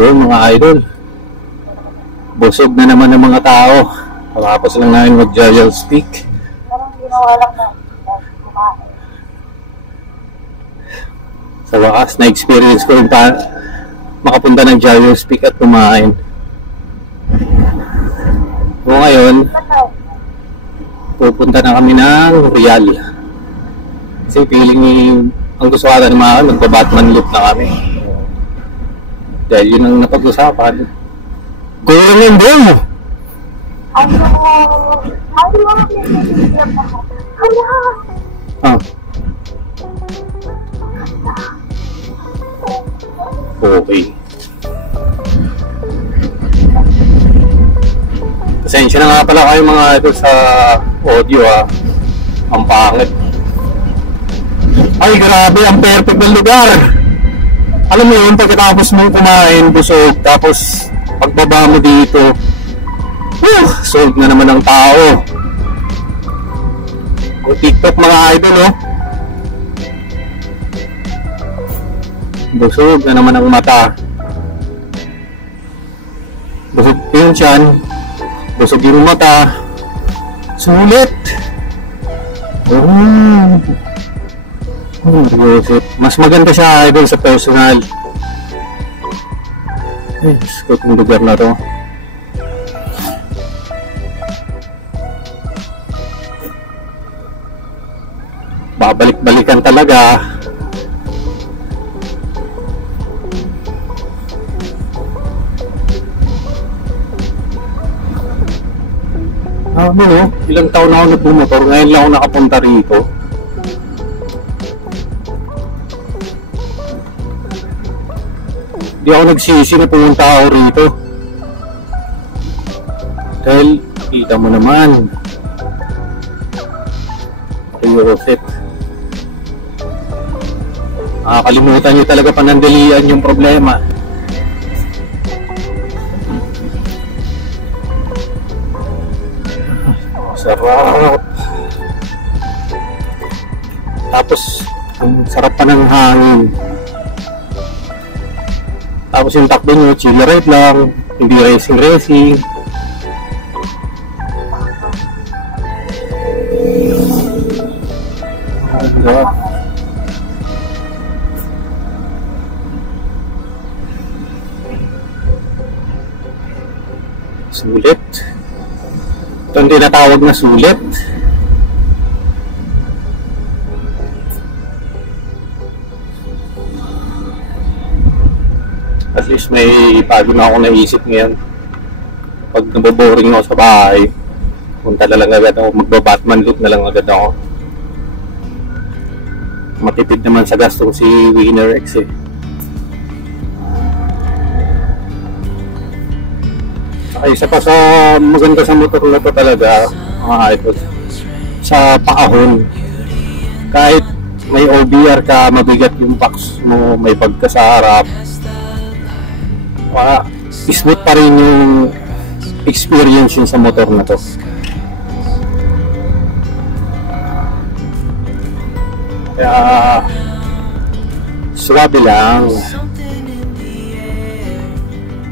Yun mga idol, busog na naman ng mga tao. Tapos lang namin mag-Joyal Speak. Parang ginawa lang na kumain. Sa wakas, na-experience ko rin makapunta ng Joyal Speak at kumain. So ngayon, pupunta na kami ng Real. Kasi feeling ang gusto ka na naman, magpa-Batman loop na kami. Dahil yun ang napag-usapan. Kulang yung bro! Okay. Pasensya na nga pala kayo mga ito sa audio ang pangit. Ay grabe, ang perfect ng lugar. Alam mo yun, pagkatapos mong kumain, busog, tapos pagbaba mo dito, sold na naman ang tao. Ang TikTok mga idol, oh. Busog na naman ang mata. Busog yung tiyan, busog yung mata. Sulit. Mas maganda siya idol sa personal. Gusto ko itong lugar na to. Babalik-balikan talaga. Ilang taon na ako nagbumotor, ngayon lang ako nakapunta rito. Di ako nagsisi na pumunta ako rito. Dahil, kita mo naman. Rosette. Nakakalimutan nyo talaga panandalian yung problema. Sarap. Tapos, ang sarap pa ng hangin. Tapos yung takbo nyo, chill ride lang, hindi racing. Sulit. Ito ang tinatawag na sulit. At least may bago na ako naisip ngayon. Pag naboboring ako sa bahay, punta na lang agad ako, magba-Batman loop na lang agad ako. Matipid naman sa gastong si Winner X eh. Ay, isa pa sa maganda sa motor na to talaga, mga idol, sa pakahon. Kahit may OBR ka, mabigat yung packs mo, may pagka sa harap, smooth pa rin yung experience yun sa motor na to. Kaya swabe lang.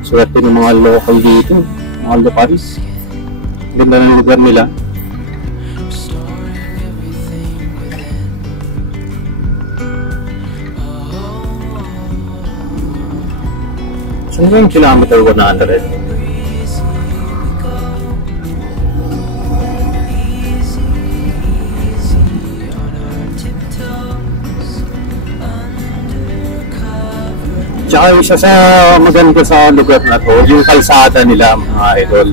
Swerte ng mga local dito, mga localis. Ganda ng lugar nila. Saan yung kilometer 100? Tsaka isa sa maganda sa lugar na to, yung kalsada nila mga idol.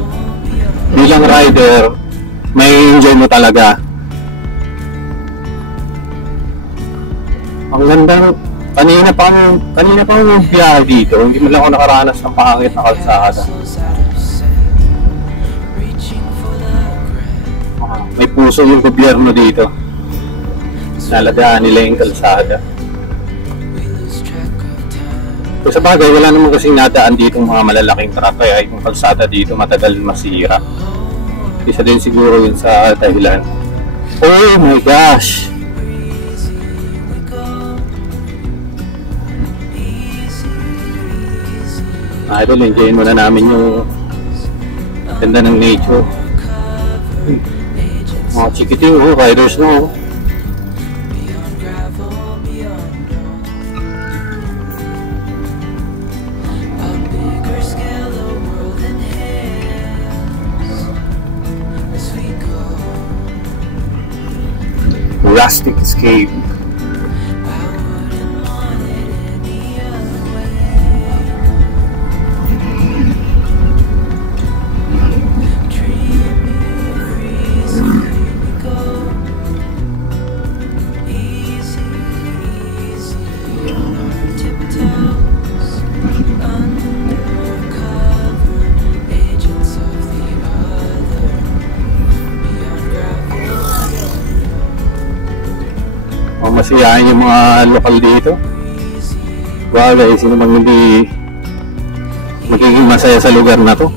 Bilang rider, may enjoy mo talaga. Ang ganda, kanina pa yung biyahe dito, hindi mo lang ako nakaranas ng pangit na kalsada. May puso yung gobyerno dito. Nalagaan nila yung kalsada. So, sa bagay, wala naman kasing nadaan dito mga malalaking truck, kaya yung kalsada dito matagal masira. Isa din siguro yun sa dahilan. Oh my gosh! Idol, enjoyin muna namin yung ganda ng nature. Mga chikiting, oh, riders na, oh. Rustic Escape. Masiyahin yung mga lokal dito. Bagay, sino bang hindi magiging masaya sa lugar na to?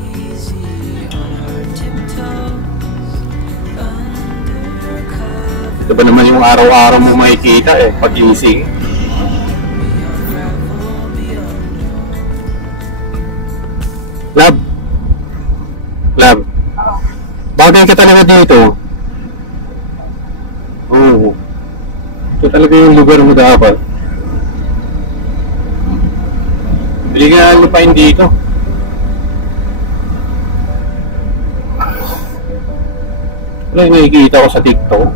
Ito ba naman yung araw-araw mo makikita eh, pag-iising. Lab, bagay ka talaga dito. Oo. Ito talaga yung lugar mo dapat. Hindi ka lupain dito. Wala yung nakikita ko sa TikTok.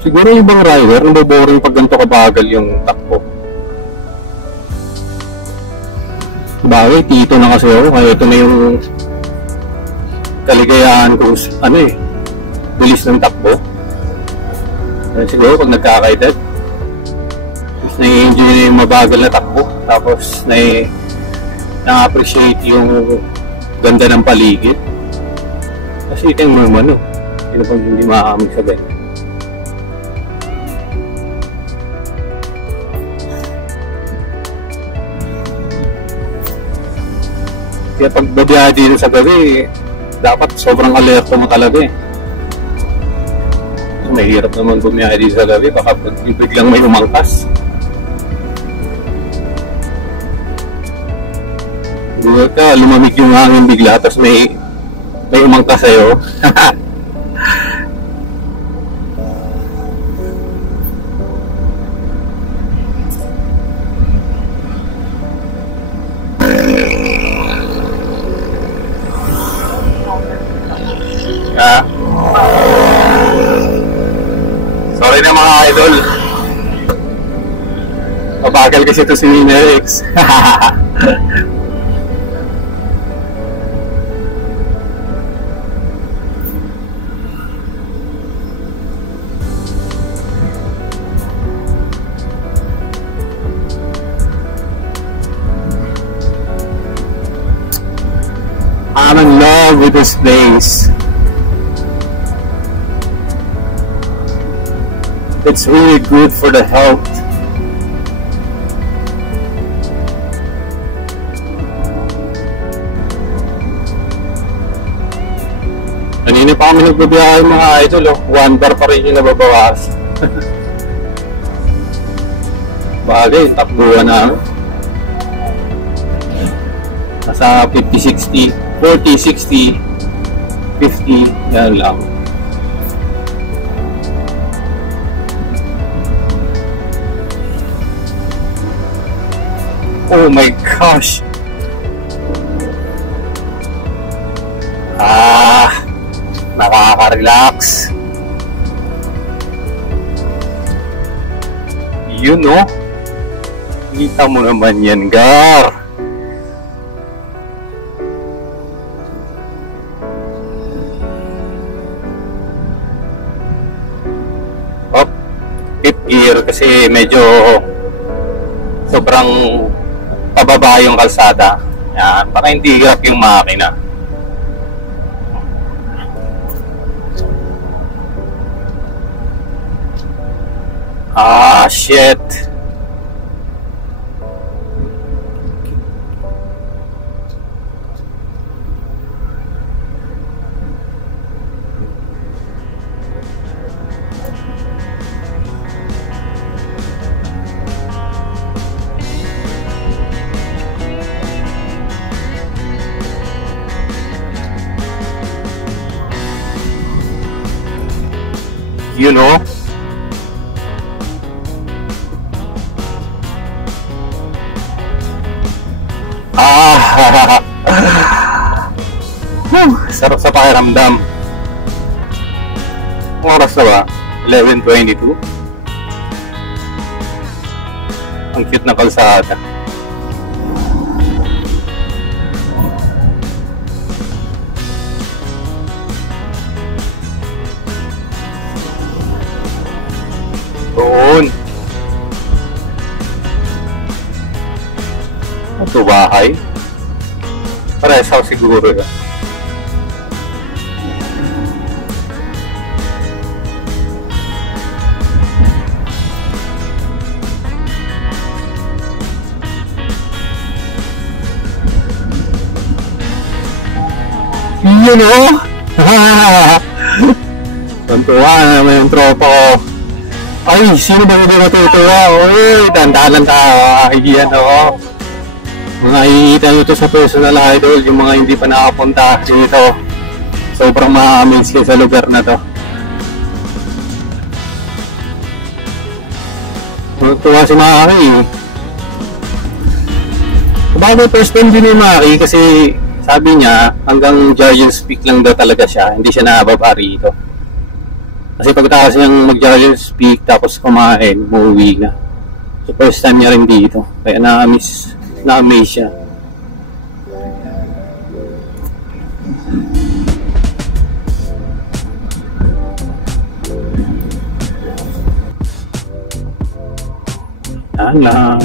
Siguro yung ibang rider, naboboring pag ganito kabagal yung takbo. Bagay, tito na kasi ako, kaya ito na yung kaligayahan ko, ano eh, bilis ng takbo. Kaya siguro pag nagkakaedad, tapos na-enjoy na yung mabagal na takbo, tapos na-appreciate yung ganda ng paligid. Kasi ito yung naman, no? Sino pang hindi makakamig sa ganyan. Kaya pag babiyahe dito sa gabi, dapat sobrang alerto mo talaga eh. Mahirap naman bumiyahe dito sa gabi, baka biglang may umangkas. Buhat ka, lumamig yung hangin bigla, tapos may umangkas sa'yo. Sorry na mga idol. Mabagal kasi ito si Nerex. I'm in love with this place. It's really good for the health. Kanina pa kami nagbabiyahe mga idol, oh. 1 bar pa rin yung nababawas. Bagay, takbuhan na. Nasa 50-60, 40-60, 50, yan lang. Oh my gosh! Nakaka-relax. You know? Kita mo naman yan, Gar. Oh, fifth gear kasi medyo sobrang pababa yung kalsada. Yan, baka hindi hirap yung makina. Ah, shit. You know? Ah! Sarap sa pakiramdam. Oras na ba? 11:22. Ang cute na kalsada. Doon. Ito bahay. Parehas ako siguro yan. You know? Tuntuwa naman yung tropa ko. Ay, sino ba hindi matutuwa? Uy, dandalan tayo. Yan o. Mga iita nyo ito sa personal idol, yung mga hindi pa nakapunta dito. Sobrang ma-amaze kayo sa lugar na to. Tuntuwa si Maki. Bagay first time din ni Maki kasi sabi niya hanggang Jarion's Peak lang daw talaga siya, hindi siya nakababa rito. Kasi pagkatapos niyang mag-Jarion's Peak tapos kumain, umuwi na. So first time niya rin dito, kaya na-amaze siya. Yan lang.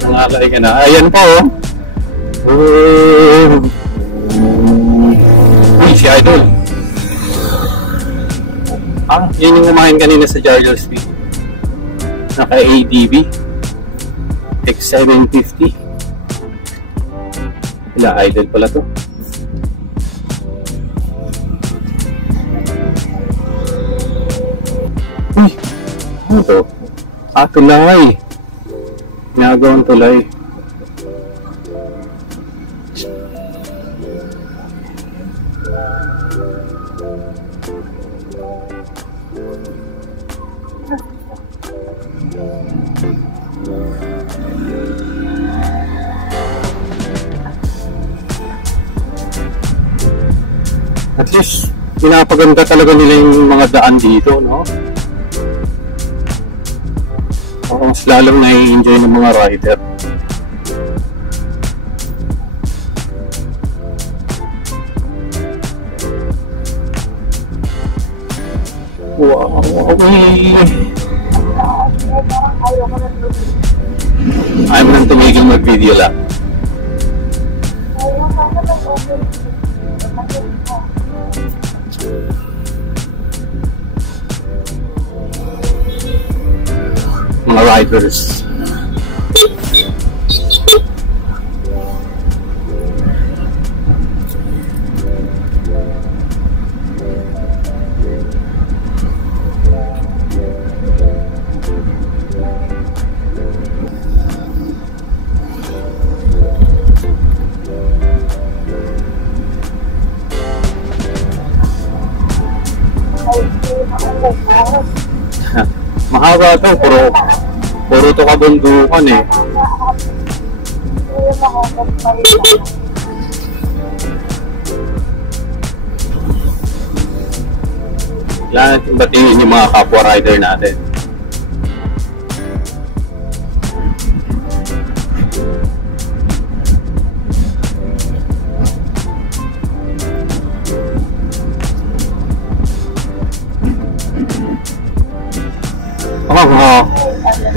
Nangalay ka na. Ayan po. Uy, si Idol. Ah, yun yung kumain kanina sa Jarion's Peak. Naka ADB X750. Ila Idol pala to. Uy, ano to? Ah, tulay. Ginagawang tulay. At least, pinapaganda talaga nila yung mga daan dito, no? Mas lalong nai-enjoy ng mga rider. Wow, okay. Ayaw mo nang tumigil mag-video lang. Mga riders. Mahaba to, puro to kabundukan eh. Lahat batiin yung mga kapwa rider natin.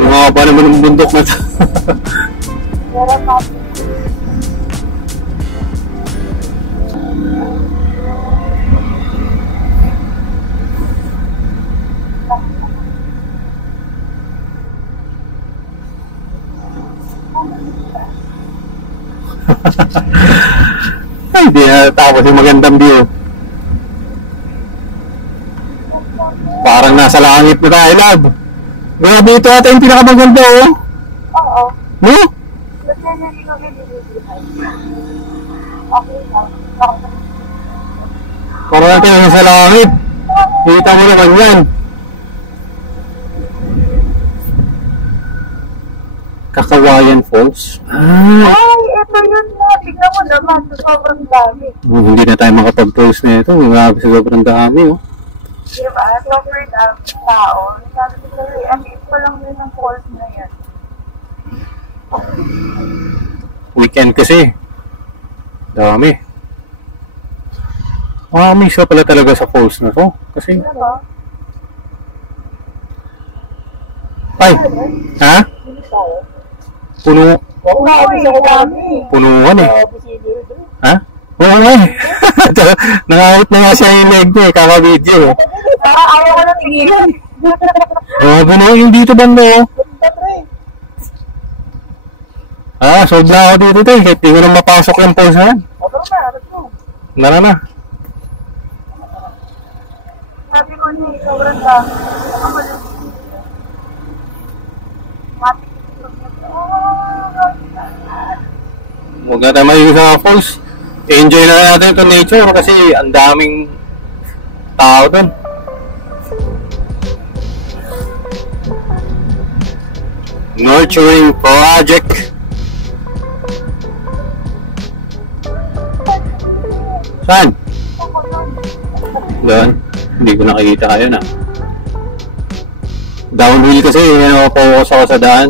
Mga ba naman ng bundok na ito? Hindi na tapos yung magandang view. Parang nasa langit na tayo, love. Grabe ito ata yung pinakamaganda, oh. Oo. No? hindi ko binibigay. Okay lang. Parang natin sa langit. Kita mo naman yan. Kakawayan Falls. Ay, ito yun na. Tignan mo naman. Sobrang dami. Hindi na tayo makapag-post na ito. Grabe sa sobrang dami. Oh. Diba? Sobrang dami tao. Sabi ko sa'yo, ko lang yun ang falls na yan. Weekend kasi. Dami. May isa pala talaga sa falls na to. Kasi, Diba? ay, ha? Puno, punuan eh. Ha? Oo nga eh. Nakakit na nga siya yung leg niya eh, kaka-video eh. Ayaw ko na tigilan. Puno yung dito banda oh. Sold na ako dito tayo, kahit di ko na mapasok yung falls na yan. Nara na. Sabi ko niya, sobrang dami. Ako lang. Huwag na tayo mahilig sa falls. Enjoy na natin ito nature kasi ang daming tao doon. Nurturing project. Saan? Doon? Hindi ko nakikita kayo na. Downhill kasi, focus ako sa daan.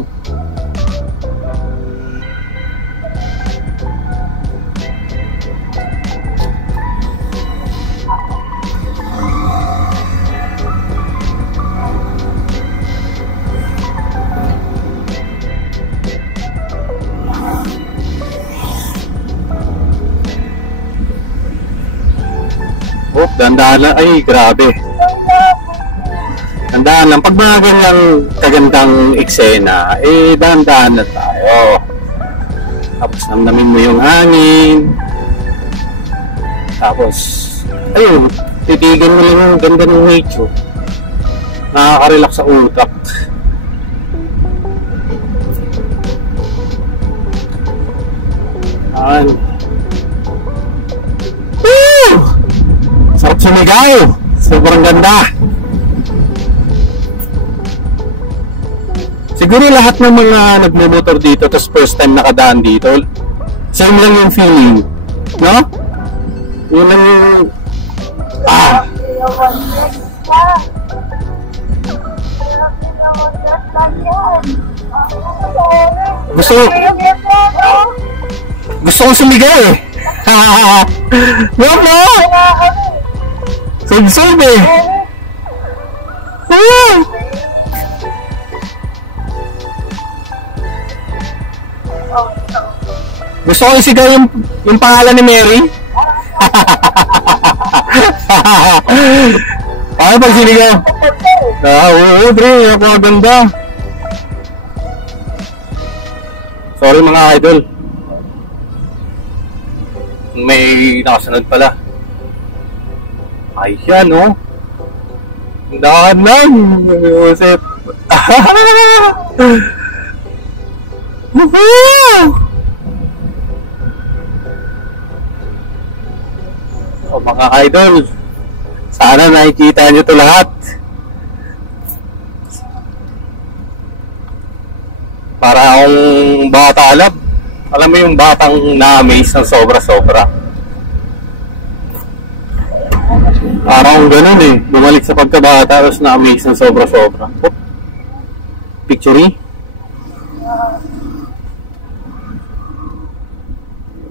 Oh, dandaan lang. Ay, grabe. Dandaan lang. Pag mga ganyang kagandang eksena, dandaan na tayo. Tapos namnamin mo yung hangin. Tapos, ayun, titigan mo lang yung ganda ng nature. Nakaka-relax sa utak. Ayan. Woo! Sarap sumigaw. Sobrang ganda. Siguro lahat ng mga nagmumotor dito tapos first time nakadaan dito, same lang yung feeling. No? Yun lang yung... Gusto ko sumigaw eh. Wala! Sub-sub eh. Gusto ko isigaw yung pangalan ni Mary. Paano pag sinigaw? Oo, pre, napakaganda. Sorry mga idol. May nakasunod pala. Ayan oh. Dahan lang. Joseph. Woohoo! O mga idol, sana nakikita nyo ito lahat. Para akong bata alam. Alam mo yung batang na-amaze ng sobra-sobra. Parang ganun eh. Bumalik sa pagkabata tapos na-amaze ng sobra-sobra. Oh. Picture-y.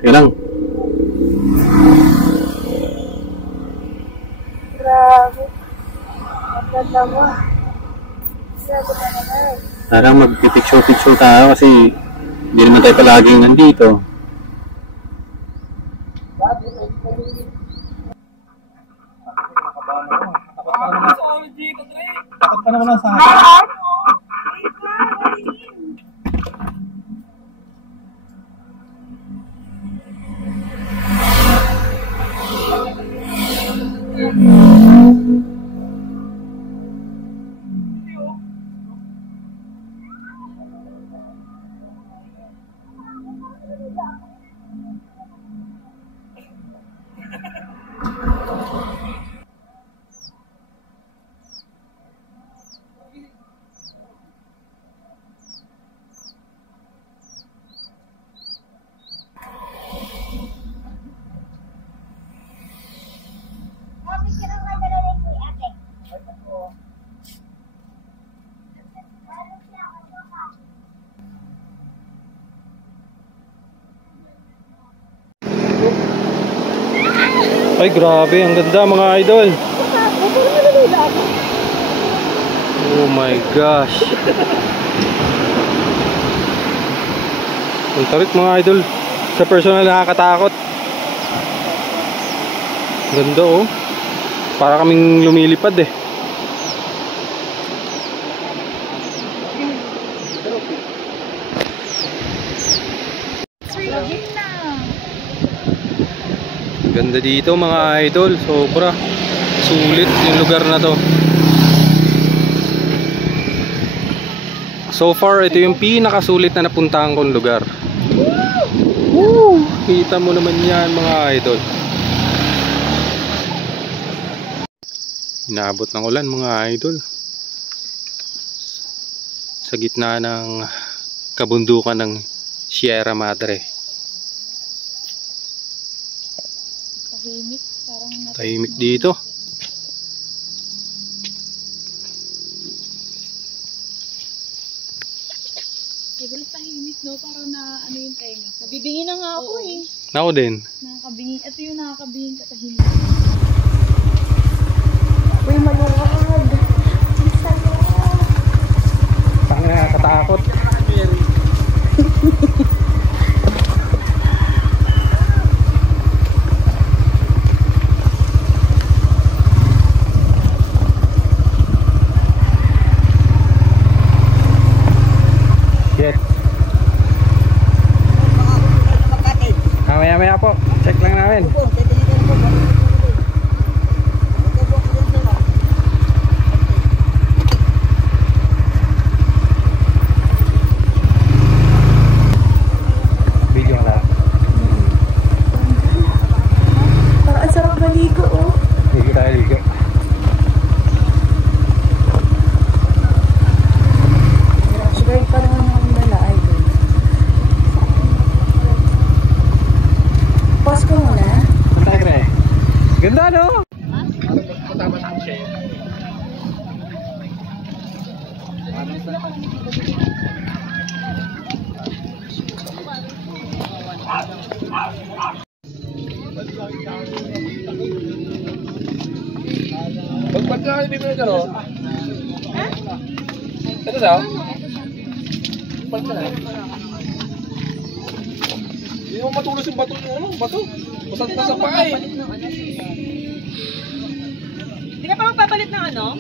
Yan lang. Grabe. Maganda mo. Grabe ka naman. Sana mag-picture-picture tayo kasi hindi naman tayo palaging nandito. Takot ka naman sa akin. Ay, grabe. Ang ganda mga idol. Oh my gosh. Ang tarik mga idol. Sa personal nakakatakot. Ganda oh. Para kaming lumilipad eh. Ganda dito mga idol. Sobra. Sulit yung lugar na to. So far, ito yung pinakasulit na napuntahan kong lugar. Woo! Kita mo naman yan mga idol. Inaabot ng ulan mga idol. Sa gitna ng kabundukan ng Sierra Madre. Tahimik dito. Siguro tahimik no, para na ano yung tenga. Nabibingi na nga ako eh. Ako din. Nakakabingi. Ito yung nakakabinging katahimik. Uy, maluwag. Saan nakakatakot? Shit. Maya po. Check lang namin. Video ka lang. Parang ang sarap maligo, oh. Ligo tayo, ligo. Sugar pa naman ang dala, idol. Pause ko muna. Punta ka rin. Ganda no? Pagpagka hindi mo na gano'n? Ha? Ito daw? Pagpagka na. Hindi mo matulos yung bato yung ano, bato. Masat na sa paa eh. Hindi ka pa magpapalit ng ano?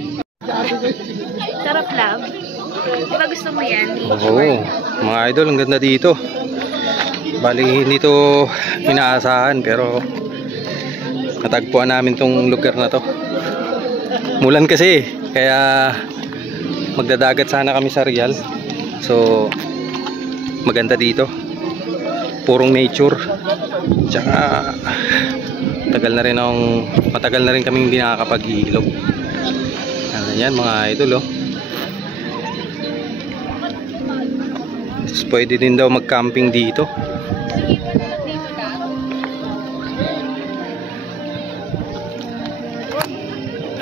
Sarap lang. Di ba gusto mo yan? Oo, mga idol, ang ganda dito. Bali hindi to inaasahan pero natagpuan namin tong lugar na to. Mulan kasi kaya magdadagat sana kami sa Real. So maganda dito. Purong nature. Tsaka matagal na rin kaming hindi nakakapag-ilog. Ano yan mga idol oh. Tapos pwede din daw mag-camping dito.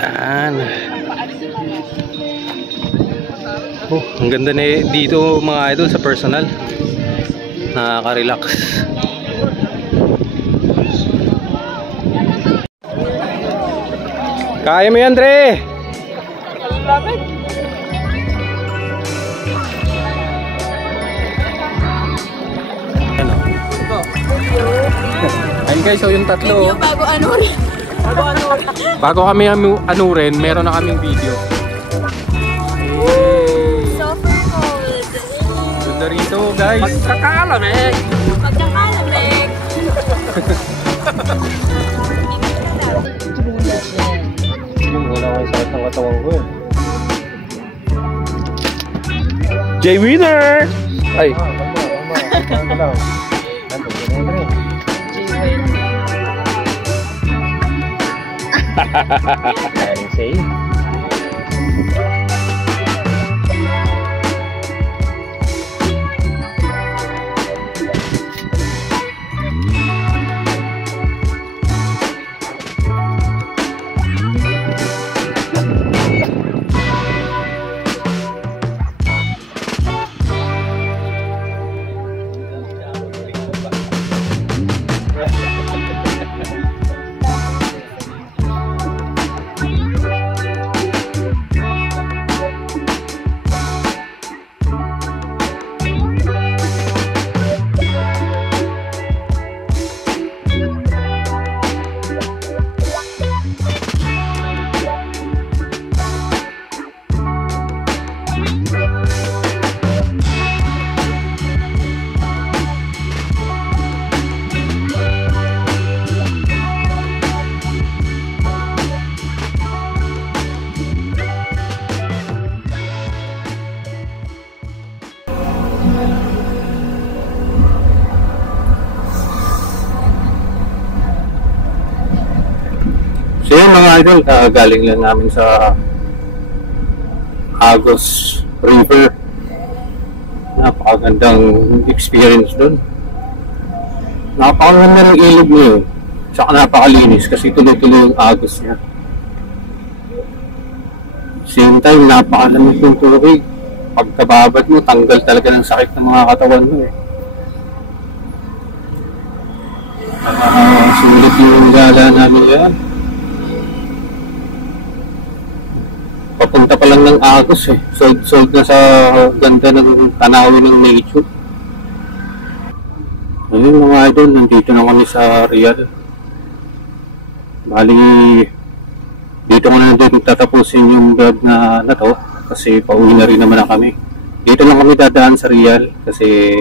Yan. Oh, ang ganda na dito mga idol sa personal. Nakaka-relax. Kaya mo yan, Dre! Ano? Ayun guys, so yung tatlo. Bago ano rin. Bago kami anurin, meron na kaming video. Super cold. Ganda rito guys. Magkakalamig! Magkakalamig. Wala ko yung sakit ng katawan ko eh. J-Winner! Ay! Hahaha. Say. Ayun mga idol, galing lang namin sa Agos River. Napakagandang experience doon. Napakaganda ng ilog niyo. Tsaka napakalinis kasi tuloy-tuloy yung agos niya. Same time, napakalamig yung tubig. Pagkababad mo, tanggal talaga ng sakit ng mga katawan mo eh. Sulit yung gala namin yan. Papunta pa lang ng agos eh. Sold na sa ganda ng tanawin ng nature. Ayun mga idol, nandito na kami sa Real. Bali, dito ko na din tatapusin yung vlog na to kasi pauwi na rin naman na kami. Dito lang kami dadaan sa Real kasi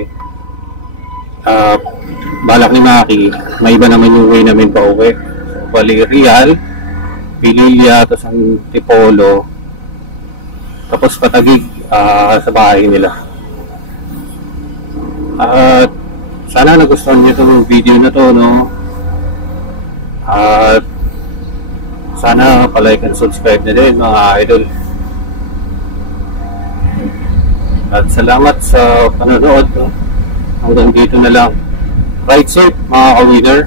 balak ni Maki, may iba naman yung way namin pa uwi. So, bali Real, Pililya, tapos ang Tipolo, tapos Patagig sa bahay nila. At sana nagustuhan nyo itong video na to, no? At sana pa-like and subscribe na din mga idol. At salamat sa panonood, no? Hanggang dito na lang. Ride safe mga ka-winner.